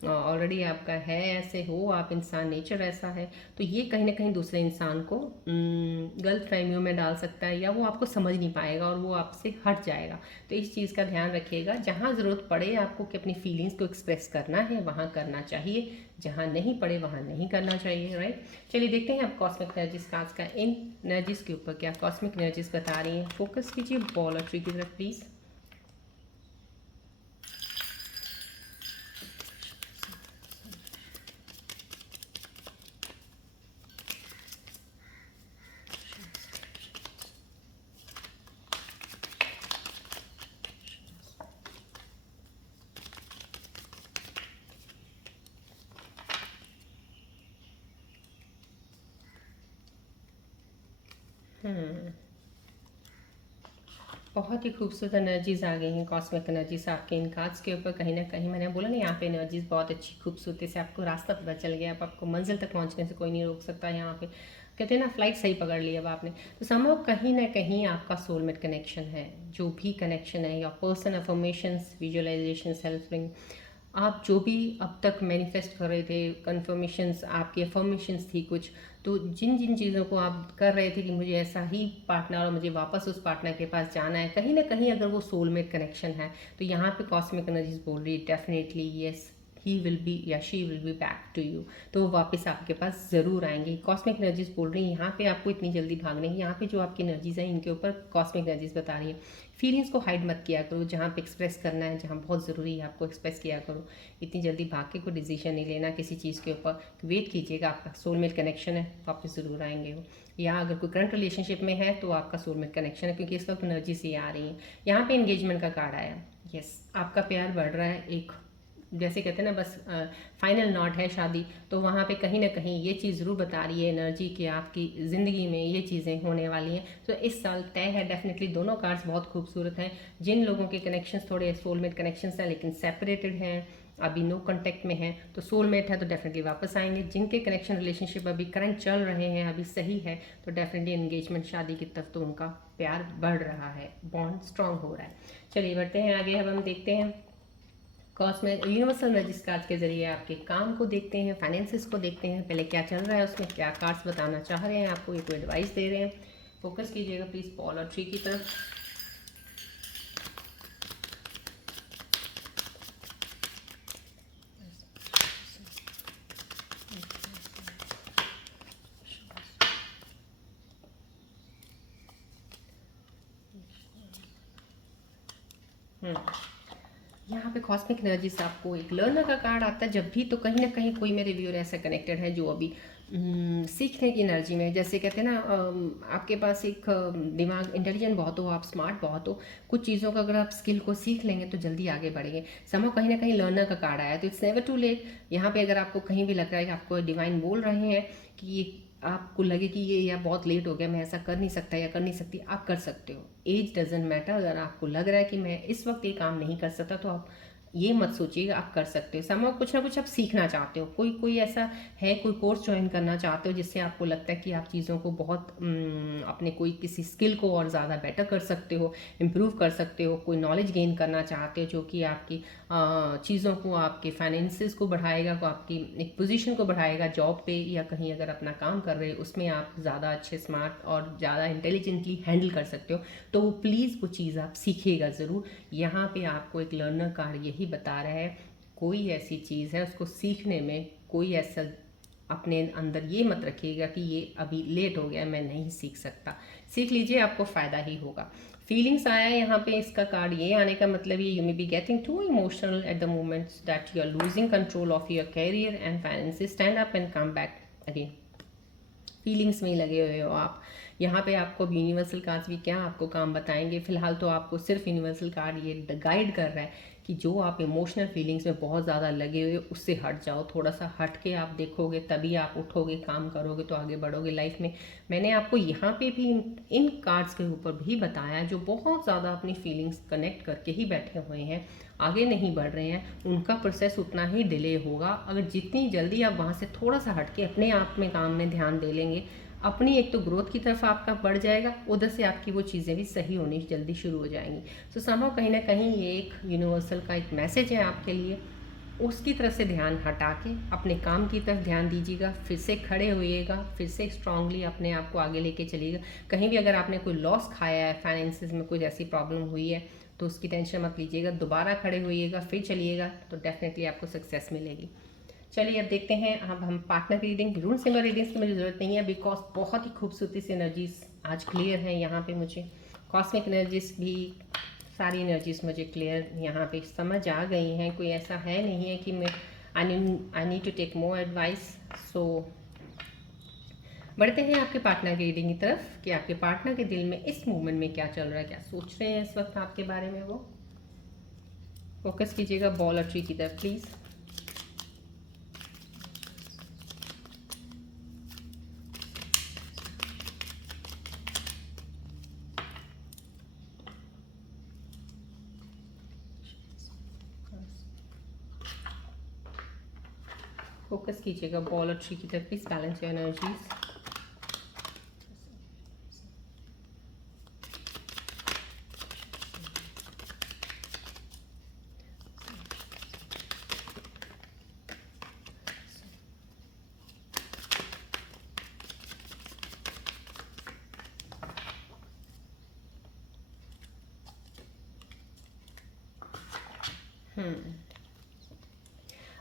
ऑलरेडी आपका है, ऐसे हो आप इंसान, नेचर ऐसा है, तो ये कहीं ना कहीं दूसरे इंसान को गलत फहमियों में डाल सकता है, या वो आपको समझ नहीं पाएगा और वो आपसे हट जाएगा। तो इस चीज़ का ध्यान रखिएगा, जहाँ ज़रूरत पड़े आपको कि अपनी फीलिंग्स को एक्सप्रेस करना है वहाँ करना चाहिए, जहाँ नहीं पड़े वहाँ नहीं करना चाहिए, राइट। चलिए देखते हैं अब कॉस्मिक एनर्जीज का आज का इन एनर्जीज के ऊपर क्या कॉस्मिक एनर्जीज बता रही हैं। फोकस कीजिए बॉल और ट्री की तरफ प्लीज़। बहुत ही खूबसूरत एनर्जीज आ गई हैं, कॉस्मिक एनर्जीज आपके इन कार्ड्स के ऊपर। कहीं ना कहीं मैंने बोला ना, यहाँ पे एनर्जीज बहुत अच्छी खूबसूरती से आपको रास्ता पता चल गया। अब आपको मंजिल तक पहुँचने से कोई नहीं रोक सकता। यहाँ पे कहते हैं ना, फ्लाइट सही पकड़ ली अब आपने। तो समझो कहीं ना कहीं आपका सोलमेट कनेक्शन है, जो भी कनेक्शन है, या person affirmations, visualization, self ring, आप जो भी अब तक मैनिफेस्ट कर रहे थे, कन्फर्मेशंस आपकी अफर्मेशंस थी कुछ, तो जिन जिन चीज़ों को आप कर रहे थे कि मुझे ऐसा ही पार्टनर और मुझे वापस उस पार्टनर के पास जाना है, कहीं ना कहीं अगर वो सोलमेट कनेक्शन है, तो यहाँ पे कॉस्मिक एनर्जीज बोल रही है definitely yes, he will be या she will be back to you. तो वो वापस आपके पास ज़रूर आएंगे। कॉस्मिक एनर्जीज बोल रही है यहाँ पे आपको इतनी जल्दी भागने की, यहाँ पे जो आपकी एनर्जीज हैं इनके ऊपर कॉस्मिक एनर्जीज बता रही है फीलिंग्स को हाइड मत किया करो, जहाँ पे एक्सप्रेस करना है, जहाँ बहुत ज़रूरी है आपको एक्सप्रेस किया करो। इतनी जल्दी भाग के कोई डिसीजन नहीं लेना किसी चीज़ के ऊपर, वेट कीजिएगा, आपका सोलमेट कनेक्शन है, वापस ज़रूर आएंगे वो। या अगर कोई करंट रिलेशनशिप में है तो आपका सोलमेट कनेक्शन है, क्योंकि इस वक्त एनर्जी से आ रही है। यहाँ पे एंगेजमेंट का कार्ड आया, यस आपका प्यार बढ़ रहा है, एक जैसे कहते हैं ना बस फाइनल नॉट है शादी, तो वहाँ पे कहीं ना कहीं ये चीज़ ज़रूर बता रही है एनर्जी कि आपकी ज़िंदगी में ये चीज़ें होने वाली हैं। तो इस साल तय है डेफिनेटली। दोनों कार्ड्स बहुत खूबसूरत हैं। जिन लोगों के कनेक्शंस थोड़े सोलमेट कनेक्शंस हैं लेकिन सेपरेटेड हैं, अभी नो कांटेक्ट में है, तो सोलमेट है तो डेफिनेटली वापस आएंगे। जिनके कनेक्शन रिलेशनशिप अभी करंट चल रहे हैं, अभी सही है, तो डेफिनेटली एंगेजमेंट शादी की तरफ तो उनका प्यार बढ़ रहा है, बॉन्ड स्ट्रांग हो रहा है। चलिए बढ़ते हैं आगे। अब हम देखते हैं कॉस्मिक यूनिवर्सल एनर्जीज कार्ड्स के जरिए आपके काम को देखते हैं, फाइनेंसिस को देखते हैं, पहले क्या चल रहा है उसमें, क्या कार्ड्स बताना चाह रहे हैं आपको, ये कोई एडवाइस दे रहे हैं। फोकस कीजिएगा प्लीज़ बॉल और ट्री की तरफ। यहाँ पे कॉस्मिक एनर्जीज आपको एक लर्नर का कार्ड आता है जब भी, तो कहीं ना कहीं कोई मेरे व्यूअर ऐसा कनेक्टेड है जो अभी सीखने की एनर्जी में, जैसे कहते हैं ना आपके पास एक दिमाग इंटेलिजेंट बहुत हो, आप स्मार्ट बहुत हो, कुछ चीज़ों का अगर आप स्किल को सीख लेंगे तो जल्दी आगे बढ़ेंगे। समझो कहीं ना कहीं लर्नर का कार्ड आया, तो इट्स नेवर टू लेट। यहाँ पे अगर आपको कहीं भी लग रहा है कि आपको डिवाइन बोल रहे हैं कि ये आपको लगे कि ये या बहुत लेट हो गया, मैं ऐसा कर नहीं सकता या कर नहीं सकती, आप कर सकते हो। As doesn't matter. अगर आपको लग रहा है कि मैं इस वक्त ये काम नहीं कर सकता, तो आप ये मत सोचिएगा, आप कर सकते हो। समझो कुछ ना कुछ आप सीखना चाहते हो, कोई कोई ऐसा है, कोई कोर्स ज्वाइन करना चाहते हो जिससे आपको लगता है कि आप चीज़ों को बहुत अपने कोई किसी स्किल को और ज़्यादा बेटर कर सकते हो, इम्प्रूव कर सकते हो, कोई नॉलेज गेन करना चाहते हो जो कि आपकी चीज़ों को, आपके फाइनेंसिस को बढ़ाएगा, को आपकी एक पोजीशन को बढ़ाएगा जॉब पे, या कहीं अगर अपना काम कर रहे हो उसमें आप ज़्यादा अच्छे स्मार्ट और ज़्यादा इंटेलिजेंटली हैंडल कर सकते हो, तो वो प्लीज़ वो चीज़ आप सीखिएगा ज़रूर। यहाँ पे आपको एक लर्नर कार्ड यही बता रहा है, कोई ऐसी चीज़ है उसको सीखने में कोई ऐसा अपने अंदर ये मत रखिएगा कि ये अभी लेट हो गया, मैं नहीं सीख सकता। सीख लीजिए, आपको फ़ायदा ही होगा। फीलिंग्स आया है यहाँ पे, इसका कार्ड ये आने का मतलब ये, you may be getting too emotional at the moment that you are losing control of your career and finances, stand up and come back again. Feelings में ही लगे हुए हो आप। यहाँ पे आपको यूनिवर्सल कार्ड्स भी क्या आपको काम बताएंगे, फिलहाल तो आपको सिर्फ यूनिवर्सल कार्ड ये गाइड कर रहा है कि जो आप इमोशनल फीलिंग्स में बहुत ज़्यादा लगे हुए उससे हट जाओ, थोड़ा सा हट के आप देखोगे तभी आप उठोगे, काम करोगे तो आगे बढ़ोगे लाइफ में। मैंने आपको यहाँ पे भी इन कार्ड्स के ऊपर भी बताया जो बहुत ज़्यादा अपनी फीलिंग्स कनेक्ट करके ही बैठे हुए हैं, आगे नहीं बढ़ रहे हैं, उनका प्रोसेस उतना ही डिले होगा। अगर जितनी जल्दी आप वहाँ से थोड़ा सा हट के अपने आप में काम में ध्यान दे लेंगे, अपनी एक तो ग्रोथ की तरफ आपका बढ़ जाएगा, उधर से आपकी वो चीज़ें भी सही होनी जल्दी शुरू हो जाएंगी। सो समहाउ कहीं ना कहीं ये एक यूनिवर्सल का एक मैसेज है आपके लिए। उसकी तरफ से ध्यान हटा के अपने काम की तरफ ध्यान दीजिएगा, फिर से खड़े होइएगा, फिर से स्ट्रांगली अपने आप को आगे लेके चलिएगा। कहीं भी अगर आपने कोई लॉस खाया है, फाइनेंसिस में कुछ ऐसी प्रॉब्लम हुई है, तो उसकी टेंशन मत लीजिएगा, दोबारा खड़े होइएगा, फिर चलिएगा, तो डेफिनेटली आपको सक्सेस मिलेगी। चलिए अब देखते हैं, अब हम पार्टनर की रीडिंग, रूम सिंबल रीडिंग्स की मुझे ज़रूरत नहीं है, बिकॉज बहुत ही खूबसूरती से एनर्जीज आज क्लियर हैं यहाँ पे। मुझे कॉस्मिक एनर्जीज भी, सारी एनर्जीज मुझे क्लियर यहाँ पे समझ आ गई हैं। कोई ऐसा है नहीं है कि मैं I need to take more advice. So बढ़ते हैं आपके पार्टनर की रीडिंग की तरफ कि आपके पार्टनर के दिल में इस मोमेंट में क्या चल रहा है, क्या सोच रहे हैं इस वक्त आपके बारे में। वो फोकस कीजिएगा बॉल और ट्री की तरफ प्लीज़। फोकस कीजिएगा बॉल और ट्री की तरफ प्लीज, बैलेंस योर एनर्जीज।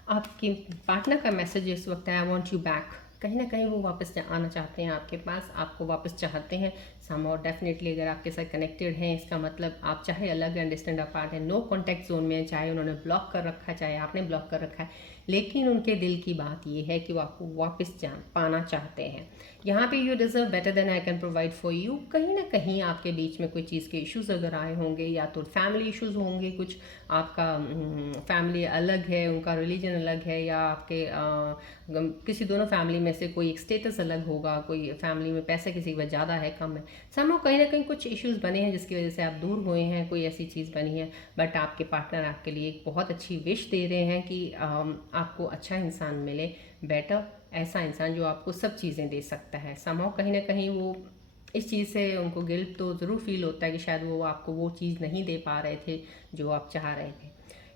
आपके पार्टनर का मैसेज इस वक्त है, आई वॉन्ट यू बैक। कहीं ना कहीं वो वापस आना चाहते हैं आपके पास, आपको वापस चाहते हैं समहाउ। डेफिनेटली अगर आपके साथ कनेक्टेड हैं, इसका मतलब आप चाहे अलग एंड डिस्टेंट अपार्ट है, नो कॉन्टैक्ट जोन में है, चाहे उन्होंने ब्लॉक कर रखा है, चाहे आपने ब्लॉक कर रखा है, लेकिन उनके दिल की बात ये है कि वो आपको वापस पाना चाहते हैं। यहाँ पे you deserve better than I can provide for you. कहीं ना कहीं आपके बीच में कोई चीज़ के इश्यूज अगर आए होंगे, या तो फैमिली इश्यूज होंगे, कुछ आपका फैमिली अलग है, उनका रिलीजन अलग है, या आपके किसी दोनों फैमिली में से कोई एक स्टेटस अलग होगा, कोई फैमिली में पैसे किसी की वजह ज़्यादा है कम है, समहाउ कहीं ना कहीं कुछ इश्यूज बने हैं जिसकी वजह से आप दूर हुए हैं, कोई ऐसी चीज़ बनी है। बट आपके पार्टनर आपके लिए एक बहुत अच्छी विश दे रहे हैं कि आपको अच्छा इंसान मिले, बेटर ऐसा इंसान जो आपको सब चीज़ें दे सकता है। समहाउ कहीं ना कहीं वो इस चीज़ से उनको गिल्ट तो ज़रूर फील होता है कि शायद वो आपको वो चीज़ नहीं दे पा रहे थे जो आप चाह रहे थे।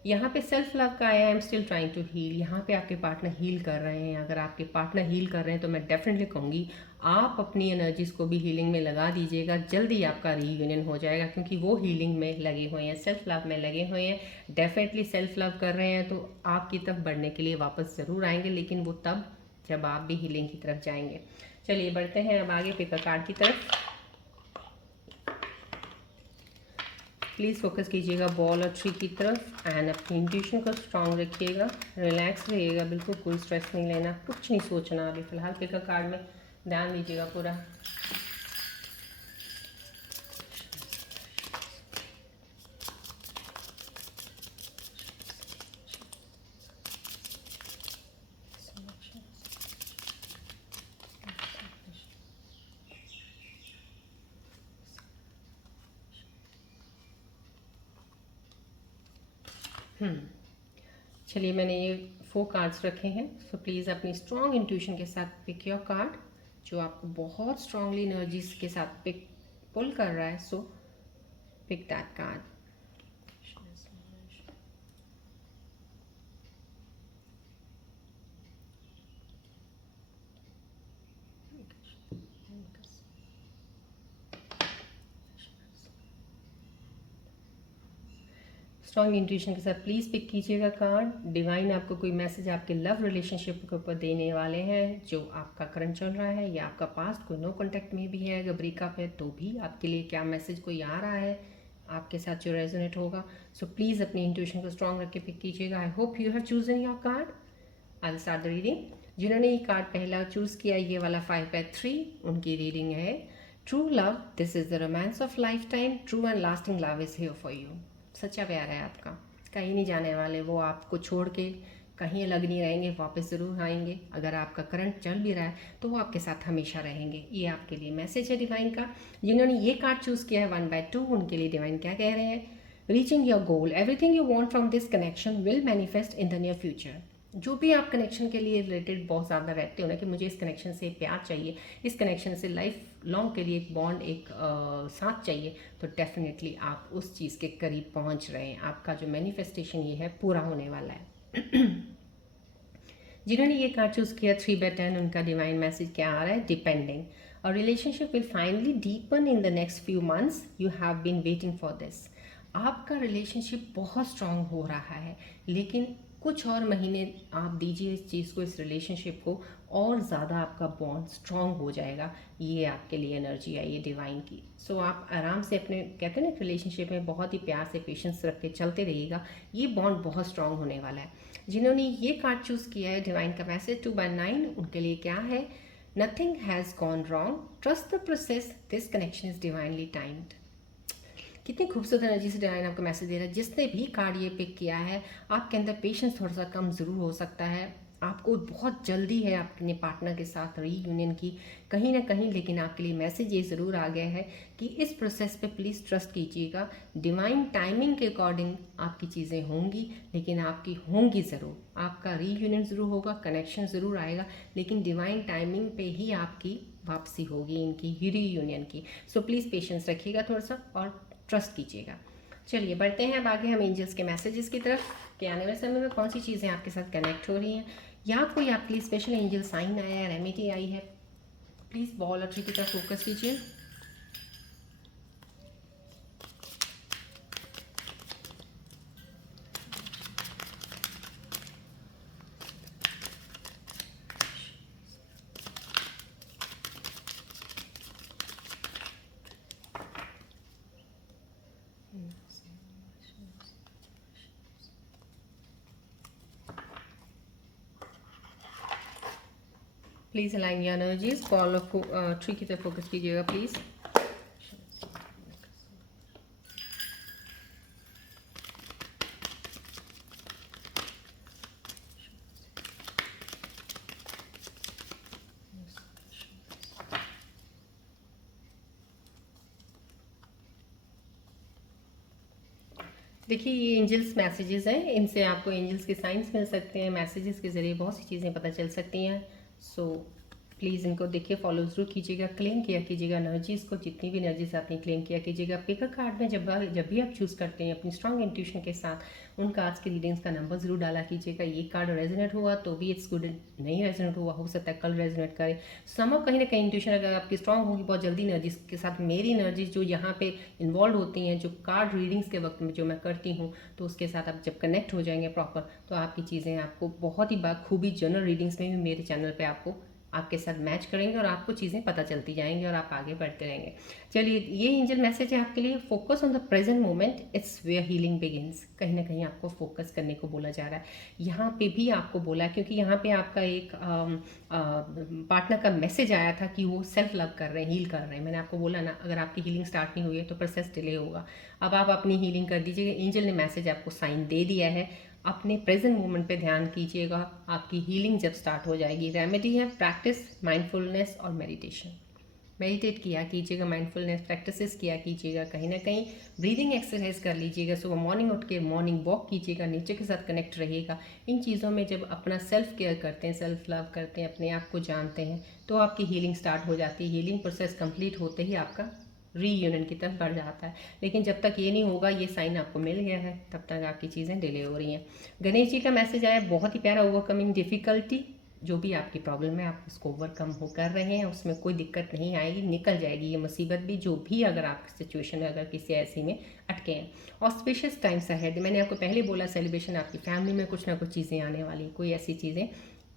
यहाँ पे सेल्फ लव का I am still trying to heal. यहाँ पे आपके पार्टनर हील कर रहे हैं। अगर आपके पार्टनर हील कर रहे हैं तो मैं डेफिनेटली कहूँगी आप अपनी एनर्जीज को भी हीलिंग में लगा दीजिएगा, जल्दी आपका रीयूनियन हो जाएगा, क्योंकि वो हीलिंग में लगे हुए हैं, सेल्फ लव में लगे हुए हैं। डेफिनेटली सेल्फ लव कर रहे हैं तो आपकी तरफ बढ़ने के लिए वापस ज़रूर आएंगे, लेकिन वो तब जब आप भी हीलिंग की तरफ जाएंगे। चलिए बढ़ते हैं अब आगे पिक अ कार्ड की तरफ। प्लीज़ फोकस कीजिएगा बॉल और ट्री की तरफ एंड अपनी इंट्यूशन को स्ट्रांग रखिएगा, रिलैक्स रहिएगा, बिल्कुल कोई स्ट्रेस नहीं लेना, कुछ नहीं सोचना अभी फ़िलहाल। पिक अ कार्ड में ध्यान दीजिएगा पूरा। चलिए मैंने ये 4 कार्ड्स रखे हैं। सो प्लीज़ अपनी स्ट्रॉन्ग इंट्यूशन के साथ पिक योर कार्ड जो आपको बहुत स्ट्रांगली एनर्जीज के साथ पिक पुल कर रहा है। So pick that card. Strong intuition के साथ प्लीज़ पिक कीजिएगा कार्ड। डिवाइन आपको कोई मैसेज आपके लव रिलेशनशिप के ऊपर देने वाले हैं जो आपका करंट चल रहा है, या आपका पास्ट कोई नो कॉन्टैक्ट में भी है, अगर ब्रेकअप है तो भी आपके लिए क्या मैसेज कोई आ रहा है आपके साथ जो रेजोनेट होगा। सो प्लीज़ अपनी इंट्यूशन को स्ट्रॉन्ग रख के पिक कीजिएगा। I hope you have chosen your card. I will start the reading. जिन्होंने ये कार्ड पहला चूज़ किया, ये वाला 5/3, उनकी रीडिंग है true love, this is the romance of life time, true and lasting love is here for you. सच्चा प्यार है आपका, कहीं नहीं जाने वाले, वो आपको छोड़ के कहीं अलग नहीं रहेंगे, वापस ज़रूर आएंगे। अगर आपका करंट चल भी रहा है तो वो आपके साथ हमेशा रहेंगे। ये आपके लिए मैसेज है डिवाइन का। जिन्होंने ये कार्ड चूज़ किया है 1/2, उनके लिए डिवाइन क्या कह रहे हैं? Reaching your goal, everything you want from this connection will manifest in the near future. जो भी आप कनेक्शन के लिए रिलेटेड बहुत ज़्यादा रहते हो ना कि मुझे इस कनेक्शन से प्यार चाहिए, इस कनेक्शन से लाइफ लॉन्ग के लिए एक बॉन्ड, एक साथ चाहिए, तो डेफिनेटली आप उस चीज़ के करीब पहुंच रहे हैं। आपका जो मैनिफेस्टेशन ये है पूरा होने वाला है। जिन्होंने ये कार्ड चूज़ किया 3/10, उनका डिवाइन मैसेज क्या आ रहा है? डिपेंडिंग। और relationship will finally deepen in the next few months, you have been waiting for this. आपका रिलेशनशिप बहुत स्ट्रांग हो रहा है, लेकिन कुछ और महीने आप दीजिए इस चीज़ को, इस रिलेशनशिप को, और ज़्यादा आपका बॉन्ड स्ट्रांग हो जाएगा। ये आपके लिए एनर्जी आई है डिवाइन की। सो आप आराम से अपने, कहते हैं ना, रिलेशनशिप में बहुत ही प्यार से पेशेंस रख के चलते रहिएगा। ये बॉन्ड बहुत स्ट्रांग होने वाला है। जिन्होंने ये कार्ड चूज़ किया है डिवाइन का मैसेज 2/9, उनके लिए क्या है? Nothing has gone wrong, trust the process, this connection is divinely timed. कितनी खूबसूरत एनर्जी से डिवाइन आपको मैसेज दे रहा है। जिसने भी कार्ड ये पिक किया है, आपके अंदर पेशेंस थोड़ा सा कम ज़रूर हो सकता है, आपको बहुत जल्दी है अपने पार्टनर के साथ रीयूनियन की कहीं ना कहीं, लेकिन आपके लिए मैसेज ये ज़रूर आ गया है कि इस प्रोसेस पे प्लीज़ ट्रस्ट कीजिएगा। डिवाइन टाइमिंग के अकॉर्डिंग आपकी चीज़ें होंगी, लेकिन आपकी होंगी ज़रूर, आपका रीयूनियन ज़रूर होगा, कनेक्शन ज़रूर आएगा, लेकिन डिवाइन टाइमिंग पे ही आपकी वापसी होगी इनकी रीयूनियन की। सो प्लीज़ पेशेंस रखिएगा थोड़ा सा और ट्रस्ट कीजिएगा। चलिए बढ़ते हैं अब आगे हम एंजल्स के मैसेजेस की तरफ कि आने वाले समय में कौन सी चीज़ें आपके साथ कनेक्ट हो रही हैं, या कोई आपके लिए स्पेशल एंजल साइन आया है, रेमेडी आई है। प्लीज़ बॉल और ट्री की तरफ फोकस कीजिए। Please align your energies, ball of tree की तरफ फोकस कीजिएगा प्लीज़। देखिए ये एंजल्स मैसेजेस हैं, इनसे आपको एंजल्स के साइंस मिल सकते हैं, मैसेजेस के ज़रिए बहुत सी चीज़ें पता चल सकती हैं। सो प्लीज़ इनको देखिए, फॉलो ज़रूर कीजिएगा, क्लेम किया कीजिएगा एनर्जीज़ को, जितनी भी एनर्जीज आती हैं क्लेम किया कीजिएगा। पिकर कार्ड में जब भी आप चूज़ करते हैं अपनी स्ट्रॉन्ग इंट्यूशन के साथ उन कार्ड्स की रीडिंग्स का नंबर ज़रूर डाला कीजिएगा। ये कार्ड रेजोनेट हुआ तो भी इट्स गुड, नहीं रेजोनेट हुआ हो सकता है कल रेजोनेट करे। समझ कहीं ना कहीं इंट्यूशन अगर आपकी स्ट्रॉन्ग होगी बहुत जल्दी एनर्जीज के साथ, मेरी एनर्जीज जो यहाँ पे इन्वॉल्व होती हैं, जो कार्ड रीडिंग्स के वक्त में जो मैं करती हूँ, तो उसके साथ आप जब कनेक्ट हो जाएंगे प्रॉपर, तो आपकी चीज़ें आपको बहुत ही बाखूबी जनरल रीडिंग्स में भी मेरे चैनल पे आपको आपके साथ मैच करेंगे और आपको चीज़ें पता चलती जाएंगी और आप आगे बढ़ते रहेंगे। चलिए ये एंजल मैसेज है आपके लिए, focus on the present moment, it's where healing begins. कहीं ना कहीं आपको फोकस करने को बोला जा रहा है, यहाँ पे भी आपको बोला है, क्योंकि यहाँ पे आपका एक पार्टनर का मैसेज आया था कि वो सेल्फ लव कर रहे हैं, हील कर रहे हैं। मैंने आपको बोला ना, अगर आपकी हीलिंग स्टार्ट नहीं हुई है तो प्रोसेस डिले होगा। अब आप अपनी हीलिंग कर दीजिएगा, एंजल ने मैसेज आपको साइन दे दिया है। अपने प्रेजेंट मोमेंट पे ध्यान कीजिएगा, आपकी हीलिंग जब स्टार्ट हो जाएगी। रेमेडी है प्रैक्टिस माइंडफुलनेस और मेडिटेशन। मेडिटेट किया कीजिएगा, माइंडफुलनेस प्रैक्टिसेस किया कीजिएगा, कहीं ना कहीं ब्रीदिंग एक्सरसाइज कर लीजिएगा, सुबह मॉर्निंग उठ के मॉर्निंग वॉक कीजिएगा, नेचर के साथ कनेक्ट रहिएगा। इन चीज़ों में जब अपना सेल्फ केयर करते हैं, सेल्फ लव करते हैं, अपने आप को जानते हैं, तो आपकी हीलिंग स्टार्ट हो जाती है। हीलिंग प्रोसेस कंप्लीट होते ही आपका रीयूनियन की तरफ बढ़ जाता है। लेकिन जब तक ये नहीं होगा, ये साइन आपको मिल गया है, तब तक आपकी चीज़ें डिले हो रही हैं। गणेश जी का मैसेज आया बहुत ही प्यारा, ओवरकमिंग डिफ़िकल्टी। जो भी आपकी प्रॉब्लम है आप उसको ओवरकम हो कर रहे हैं, उसमें कोई दिक्कत नहीं आएगी, निकल जाएगी ये मुसीबत भी, जो भी अगर आपकी सिचुएशन है, अगर किसी ऐसी में अटके हैं। ऑस्पिशियस टाइम्स अहेड, मैंने आपको पहले बोला सेलिब्रेशन, आपकी फैमिली में कुछ ना कुछ चीज़ें आने वाली, कोई ऐसी चीज़ें,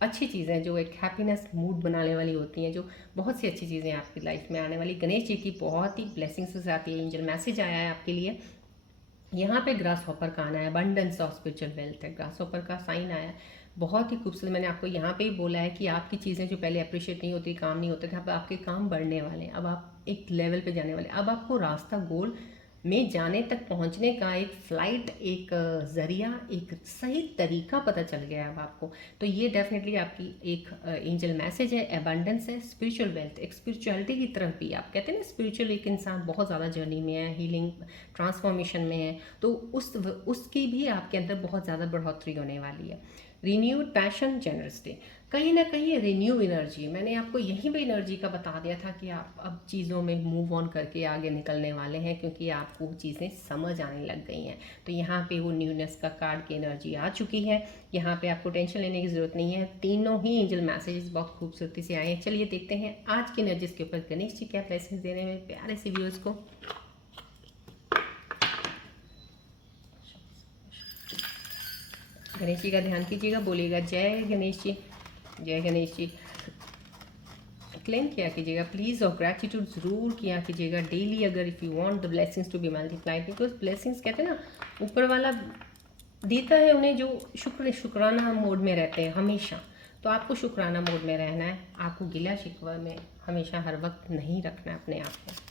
अच्छी चीज़ें जो एक हैप्पीनेस मूड बनाने वाली होती हैं, जो बहुत सी अच्छी चीज़ें आपकी लाइफ में आने वाली। गणेश जी की बहुत ही ब्लेसिंग्स के साथ ये एंजल मैसेज आया है आपके लिए। यहाँ पे ग्रास हॉपर का आना है, अबंडेंस ऑफ स्पिरिचुअल वेल्थ है, ग्रास हॉपर का साइन आया है, बहुत ही खूबसूरत। मैंने आपको यहाँ पे ही बोला है कि आपकी चीज़ें जो पहले अप्रिशिएट नहीं होती, काम नहीं होते थे, अब आपके काम बढ़ने वाले हैं, अब आप एक लेवल पे जाने वाले हैं। अब आपको रास्ता गोल में जाने तक पहुंचने का एक फ्लाइट, एक ज़रिया, एक सही तरीका पता चल गया है अब आपको। तो ये डेफिनेटली आपकी एक एंजल मैसेज है, एबंडेंस है, स्पिरिचुअल वेल्थ, एक स्पिरिचुअलिटी की तरफ भी। आप कहते हैं ना स्पिरिचुअल एक इंसान बहुत ज़्यादा जर्नी में है, हीलिंग ट्रांसफॉर्मेशन में है, तो उसकी भी आपके अंदर बहुत ज़्यादा बढ़ोतरी होने वाली है। रिन्यूड पैशन जनरसली, कहीं ना कहीं रिन्यू एनर्जी, मैंने आपको यहीं पे एनर्जी का बता दिया था कि आप अब चीज़ों में मूव ऑन करके आगे निकलने वाले हैं, क्योंकि आपको चीज़ें समझ आने लग गई हैं। तो यहाँ पे वो न्यूनेस का कार्ड की एनर्जी आ चुकी है। यहाँ पे आपको टेंशन लेने की ज़रूरत नहीं है। तीनों ही एंजल मैसेजेस बहुत खूबसूरती से आए हैं। चलिए देखते हैं आज की एनर्जीज के ऊपर गणेश जी क्या ब्लेसिंग्स दे रहे हैं प्यारे से व्यूअर्स को। गणेश जी का ध्यान कीजिएगा, बोलिएगा जय गणेश जी, जय गणेश जी। क्लेम किया कीजिएगा प्लीज़, और ग्रैटिट्यूड ज़रूर किया कीजिएगा डेली, अगर if you want the blessings to be multiplied, because blessings कहते हैं ना ऊपर वाला देता है उन्हें जो शुक्राना मोड में रहते हैं हमेशा। तो आपको शुक्राना मोड में रहना है, आपको गिला शिकवा में हमेशा हर वक्त नहीं रखना है अपने आप को।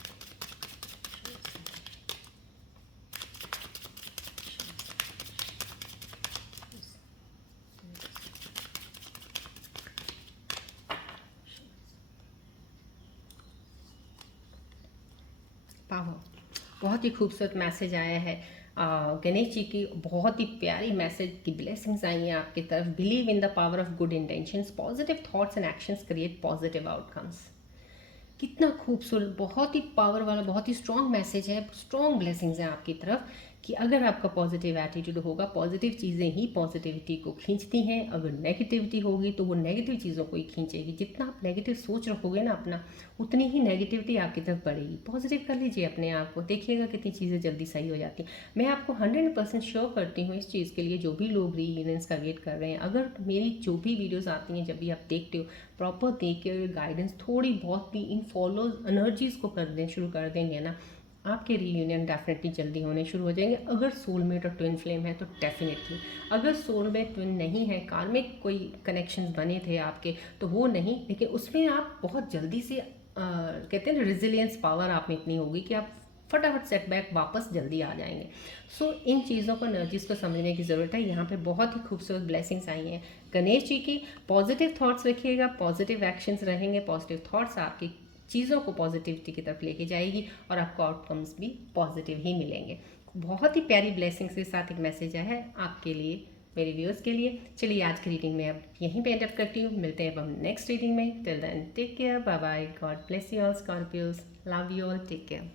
पावर, बहुत ही खूबसूरत मैसेज आया है गणेश जी की, बहुत ही प्यारी मैसेज की ब्लेसिंग्स आई हैं आपकी तरफ। Believe in the power of good intentions, positive thoughts and actions create positive outcomes. कितना खूबसूरत, बहुत ही पावर वाला, बहुत ही स्ट्रॉन्ग मैसेज है, स्ट्रॉन्ग ब्लेसिंग्स हैं आपकी तरफ कि अगर आपका पॉजिटिव एटीट्यूड होगा, पॉजिटिव चीज़ें ही पॉजिटिविटी को खींचती हैं। अगर नेगेटिविटी होगी तो वो नेगेटिव चीज़ों को ही खींचेगी। जितना आप नेगेटिव सोच रखोगे ना अपना, उतनी ही नेगेटिविटी आपकी तरफ बढ़ेगी। पॉजिटिव कर लीजिए अपने आप को, देखिएगा कितनी चीज़ें जल्दी सही हो जाती हैं। मैं आपको 100% श्योर करती हूँ इस चीज़ के लिए, जो भी लोग रीयूनियंस का वेट कर रहे हैं, अगर मेरी जो भी वीडियोज़ आती हैं, जब भी आप देखते हो, प्रॉपर देख के गाइडेंस थोड़ी बहुत भी इन फॉलो एनर्जीज़ को कर दें, शुरू कर देंगे ना, आपके रीयूनियन डेफिनेटली जल्दी होने शुरू हो जाएंगे। अगर सोलमेट और ट्विन फ्लेम है तो डेफिनेटली, अगर सोलमेट ट्विन नहीं है, कार्मिक कोई कनेक्शंस बने थे आपके तो वो नहीं, लेकिन उसमें आप बहुत जल्दी से कहते हैं ना रिजिलियंस पावर आप में इतनी होगी कि आप फटाफट सेटबैक वापस जल्दी आ जाएंगे। सो इन चीज़ों को, एनर्जीज़ को समझने की ज़रूरत है। यहाँ पे बहुत ही खूबसूरत ब्लेसिंग्स आई हैं गणेश जी की। पॉजिटिव थॉट्स रखिएगा, पॉजिटिव एक्शंस रहेंगे, पॉजिटिव थॉट्स आपकी चीज़ों को पॉजिटिविटी की तरफ लेके जाएगी और आपको आउटकम्स भी पॉजिटिव ही मिलेंगे। बहुत ही प्यारी ब्लेसिंग्स के साथ एक मैसेज आया है आपके लिए, मेरे व्यूअर्स के लिए। चलिए आज की रीडिंग में अब यहीं पे एंड अप करती हूँ, मिलते हैं अब हम नेक्स्ट रीडिंग में। Till then take care, bye bye, God bless you all Scorpios, love you all, take care.